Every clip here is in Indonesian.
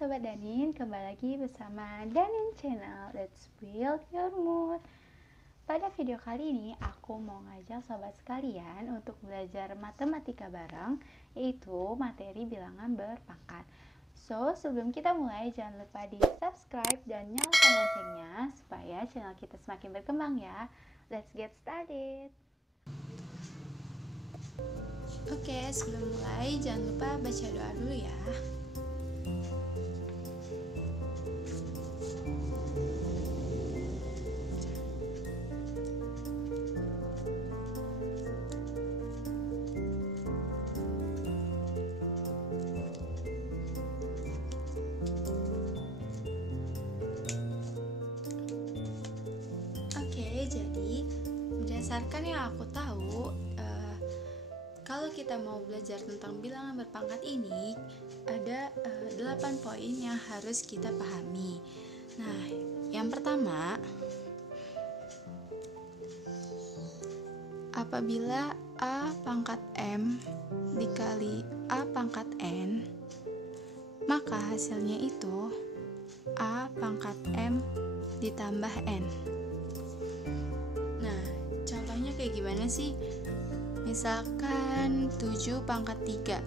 Sobat Danin, kembali lagi bersama Danin Channel. Let's build your mood. Pada video kali ini aku mau ngajak sobat sekalian untuk belajar matematika bareng, yaitu materi bilangan berpangkat. So, sebelum kita mulai jangan lupa di subscribe dan nyalakan loncengnya supaya channel kita semakin berkembang ya. Let's get started. Oke, sebelum mulai jangan lupa baca doa dulu ya. Jadi berdasarkan yang aku tahu, kalau kita mau belajar tentang bilangan berpangkat ini ada 8 poin yang harus kita pahami. Nah, yang pertama, apabila A pangkat M dikali A pangkat N, maka hasilnya itu A pangkat M ditambah N. Nah, contohnya kayak gimana sih? Misalkan 7 pangkat 3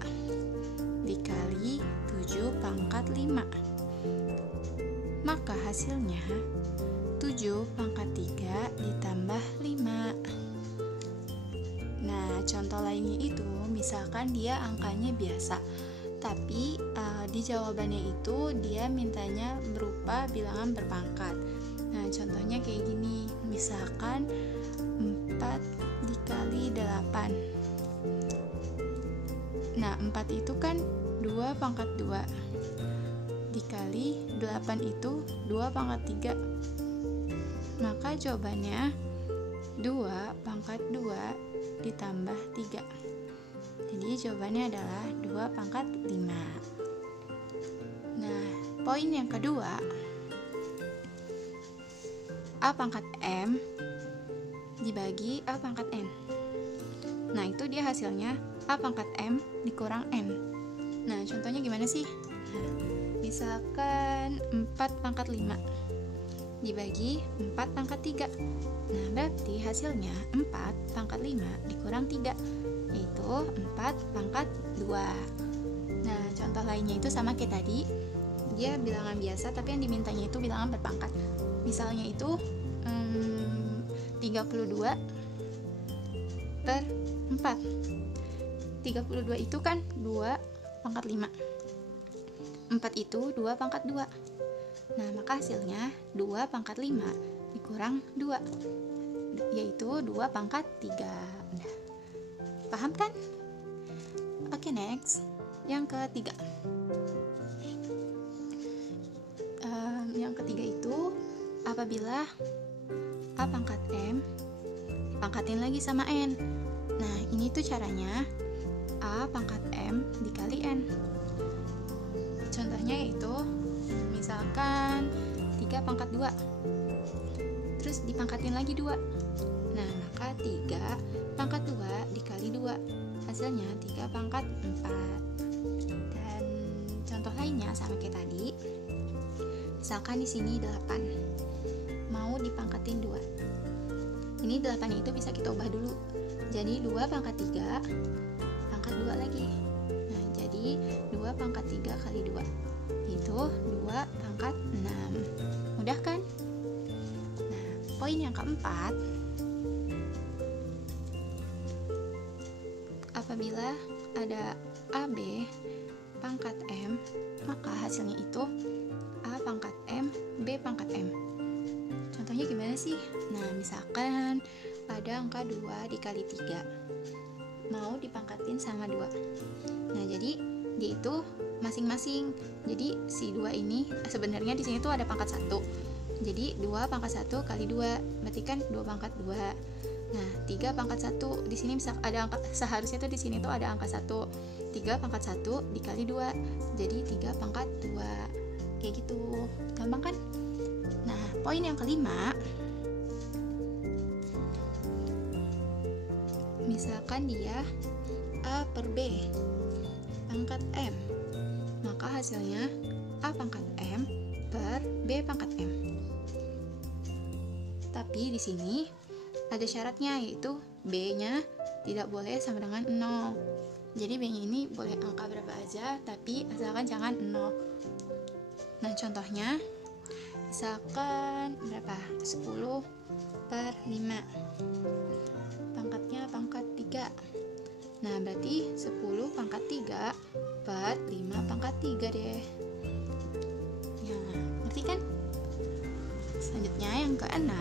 dikali 7 pangkat 5, maka hasilnya 7 pangkat 3 ditambah 5. Nah, contoh lainnya itu misalkan dia angkanya biasa, tapi di jawabannya itu dia mintanya berupa bilangan berpangkat. Nah, contohnya kayak gini, misalkan 4 dikali 8. Nah, 4 itu kan 2 pangkat 2 dikali 8 itu 2 pangkat 3. Maka jawabannya 2 pangkat 2 ditambah 3. Jadi jawabannya adalah 2 pangkat 5. Nah, poin yang kedua, A pangkat M dibagi A pangkat N. Nah, itu dia hasilnya A pangkat M dikurang N. Nah, contohnya gimana sih? Nah, misalkan 4 pangkat 5 dibagi 4 pangkat 3. Nah, berarti hasilnya 4 pangkat 5 dikurang 3, yaitu 4 pangkat 2. Nah, contoh lainnya itu sama kayak tadi. Dia bilangan biasa, tapi yang dimintanya itu bilangan berpangkat. Misalnya itu 32 per 4. 32 itu kan 2 pangkat 5. 4 itu 2 pangkat 2. Nah, maka hasilnya 2 pangkat 5 dikurang 2, yaitu 2 pangkat 3. Udah. Paham kan? Oke, next. Yang ketiga. Yang ketiga itu apabila A pangkat M dipangkatin lagi sama N. Nah, ini tuh caranya A pangkat M dikali N. Contohnya yaitu misalkan 3 pangkat 2 terus dipangkatin lagi 2. Nah, maka 3 pangkat 2 dikali 2 hasilnya 3 pangkat 4. Dan contoh lainnya sama kayak tadi. Misalkan di sini 8 mau dipangkatin 2. Ini 8 itu bisa kita ubah dulu. Jadi 2 pangkat 3 pangkat 2 lagi. Nah, jadi 2 pangkat 3 kali 2 itu 2 pangkat 6. Mudah kan? Nah, poin yang keempat, apabila ada AB pangkat M, maka hasilnya itu A pangkat M, B pangkat M. Contohnya gimana sih? Nah, misalkan ada angka 2 dikali 3 mau dipangkatin sama 2. Nah, jadi dia itu masing-masing. Jadi si 2 ini sebenarnya di sini tuh ada pangkat 1. Jadi 2 pangkat 1 kali 2 berarti kan 2 pangkat 2. Nah, 3 pangkat 1 di sini bisa ada angka, seharusnya tuh di sini tuh ada angka 1. 3 pangkat 1 dikali 2 jadi 3 pangkat 2. Kayak gitu. Gampang kan? Nah, poin yang kelima, misalkan dia A per B pangkat M, maka hasilnya A pangkat M per B pangkat M. Tapi di sini ada syaratnya, yaitu B-nya tidak boleh sama dengan 0. Jadi B-nya ini boleh angka berapa aja, tapi asalkan jangan 0. Nah, contohnya misalkan berapa? 10 per 5. Pangkatnya pangkat 3. Nah, berarti 10 pangkat 3 per 5 pangkat 3 deh. Ya, ngerti kan? Selanjutnya yang ke-6,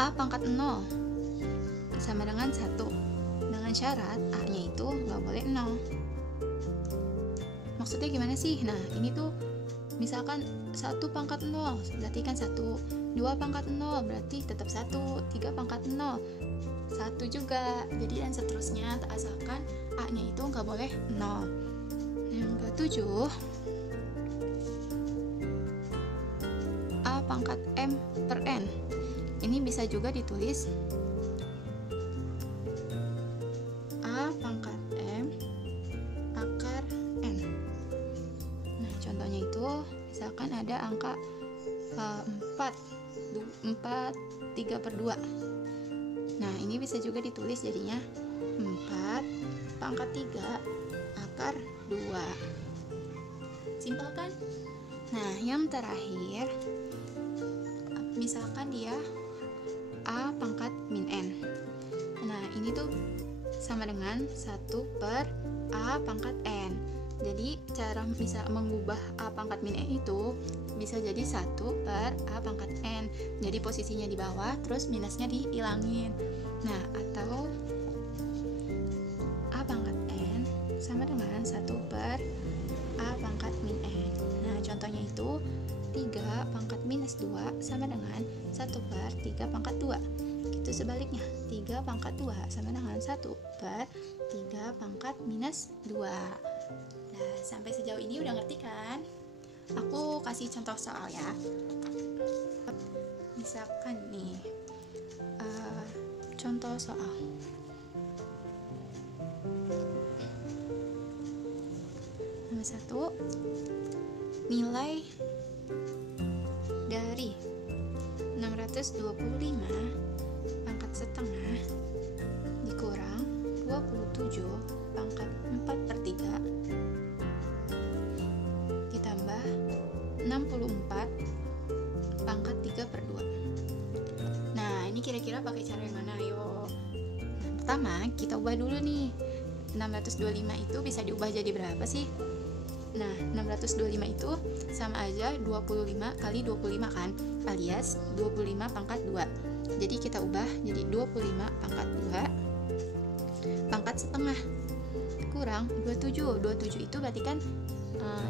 A pangkat 0 sama dengan 1, dengan syarat A-nya itu nggak boleh 0. Maksudnya gimana sih? Nah, ini tuh misalkan 1 pangkat 0 berarti kan 1, 2 pangkat 0 berarti tetap 1, 3 pangkat 0 1 juga, jadi dan seterusnya, asalkan A-nya itu nggak boleh 0. Yang ke-7, A pangkat M per N. Ini bisa juga ditulis A pangkat M akar N. Nah, contohnya itu misalkan ada angka 4 3 per 2. Nah, ini bisa juga ditulis jadinya 4 pangkat 3 akar 2. Simpel kan? Nah, yang terakhir, misalkan dia A pangkat min N. Nah, ini tuh sama dengan 1 per A pangkat N. Jadi cara bisa mengubah A pangkat min N itu bisa jadi 1 per A pangkat N. Jadi posisinya di bawah, terus minusnya dihilangin. Nah, atau A pangkat N sama dengan 1 per A pangkat min N. Nah, contohnya itu 3 pangkat minus 2 sama dengan 1 per 3 pangkat 2. Itu sebaliknya, 3 pangkat 2 sama dengan 1 per 3 pangkat minus 2. Nah, sampai sejauh ini udah ngerti kan? Aku kasih contoh soal ya. Misalkan nih, contoh soal. Nomor 1, nilai dari 625 pangkat setengah dikurang 27 pangkat 4 per 3 ditambah 64 pangkat 3 per 2. Nah, ini kira-kira pakai cara yang mana? Ayo. Nah, pertama kita ubah dulu nih. 625 itu bisa diubah jadi berapa sih? Nah, 625 itu sama aja 25 kali 25 kan, alias 25 pangkat 2. Jadi kita ubah jadi 25 pangkat 2 pangkat setengah kurang 27. 27 itu berarti kan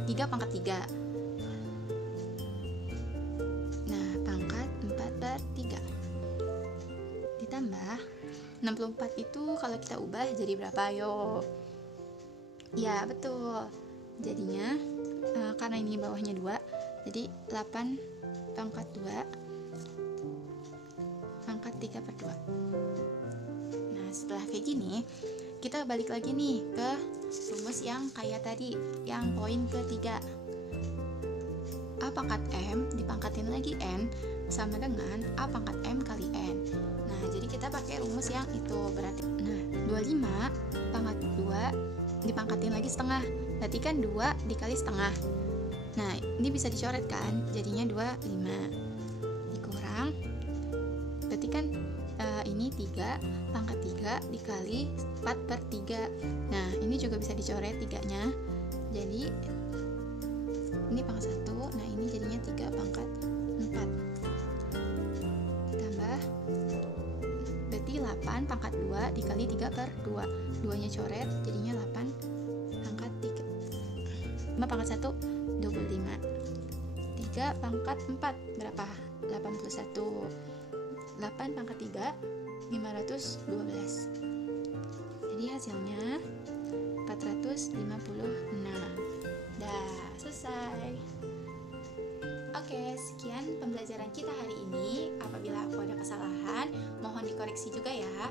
3 pangkat 3. Nah, pangkat 4 per 3 ditambah 64 itu kalau kita ubah jadi berapa? Ayo. Ya, betul. Jadinya karena ini bawahnya 2, jadi 8 pangkat 2 pangkat 3 per 2. Nah, setelah kayak gini, kita balik lagi nih ke rumus yang kayak tadi, yang poin ketiga. A pangkat M dipangkatin lagi N sama dengan A pangkat M kali N. Nah, jadi kita pakai rumus yang itu, berarti 25 pangkat 2 dipangkatin lagi setengah, berarti kan 2 dikali setengah. Nah, ini bisa dicoret kan, jadinya 25 dikurang, berarti kan ini 3 pangkat 3 dikali 4 per 3. Nah, ini juga bisa dicoret 3-nya, jadi ini pangkat 1. Nah, ini jadinya 3 pangkat 4 ditambah, berarti 8 pangkat 2 dikali 3 per 2. 2-nya coret, jadinya 8 pangkat 3. 5 pangkat 1, 25. 3 pangkat 4, berapa? 81. 8 pangkat 3, 512. Jadi hasilnya 456. Dah, selesai. Oke, sekian pembelajaran kita hari ini. Apabila aku ada kesalahan, mohon dikoreksi juga ya.